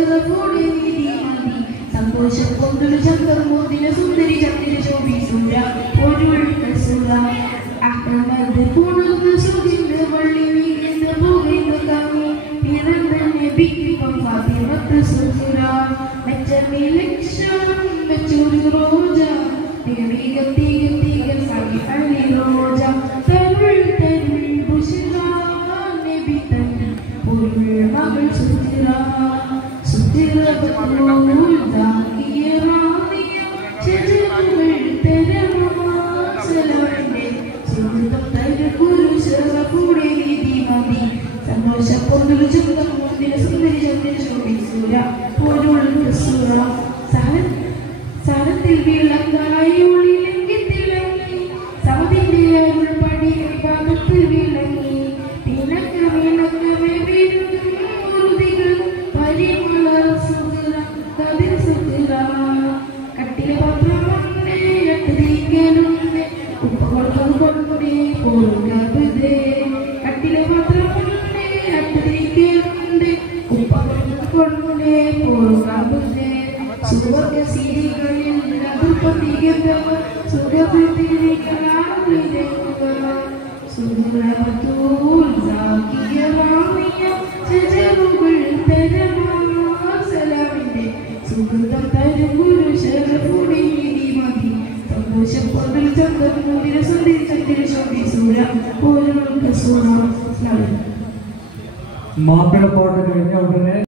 ശരഫോടെ നീതി മതി സന്തോഷം കൊണ്ടൊരു ചന്ദ്രമോദിന സുന്ദരി ചന്ദ്ര ശോഭിസൂര പൊരുൾ കസുര അഹമ്മദ് പൂണുന്ന സുഖിന്ദ വള്ളി വീഴുന്ന പോകുന്ന കാമി പിറന്ന നബിക്കൊപ്പം ഫാത്തിമത്ത് സുസുര മെച്ചമി ലക്ഷം വെച്ചൊരു റോജ തിക സാഗി അള്ളി റോജ തരുൾ തരുൾ ബുശ്ര നബി തന്ന പൊരുൾ മകൾ സുസുര സുസുര ബത്തുൽ ദാകിയ റാദിയ ശജറുകൾ തരമാ സലാമിന്റെ സുഹൃതം തരുകുരു ശരഫുടെ വീതി മതി സന്തോഷം കൊണ്ടൊരു ചന്ദ്രം മുന്തിര സുന്ദരി ചന്ദ്ര ശോഭിസൂര പൊരുൾ കസുര സഹനത്തിൽ വിളങ്ങായി ഉള്ളിലെങ്കി തിളങ്ങി സമതിന്റെ അരുൾ പടി ഭാഗത്തിൽ വിളങ്ങി തിണക്കമേ വീണ്ടും മുറുതികൾ പരിമള സുഹൃത കതിർ സുഹൃത കട്ടിലെ പത്രമുണ്ട് എത്തിരിക്കലുണ്ട് ഉപ്പകൊടുക്കും കൊണ്ടേ പോരുകേ കട്ടിലെ പത്രമുണ്ട് എത്തിരിക്കലുണ്ട് ഉപ്പകൊടുക്കും കൊണ്ടേ പോരുകേ സുവർഗ സീരികളിൽ അതുപതികതവർ സുഖത്തിരിക്കലാകുക സുഹൃതൂൽ സാക്കിയ റാമിയ ശജറുകൾ തരമാ സലാമിന്റെ സുഹൃതം തരും ഗുരു ശരഫുടെ നീതി മതി സന്തോഷം കൊണ്ടൽ ചന്ദ്രൻ മുന്തിര സുന്ദരി ചന്ദ്ര ശോഭിസൂര പൊരുൾ കസുര. മാപ്പിളപ്പാട്ട് കഴിഞ്ഞ ഉടനെ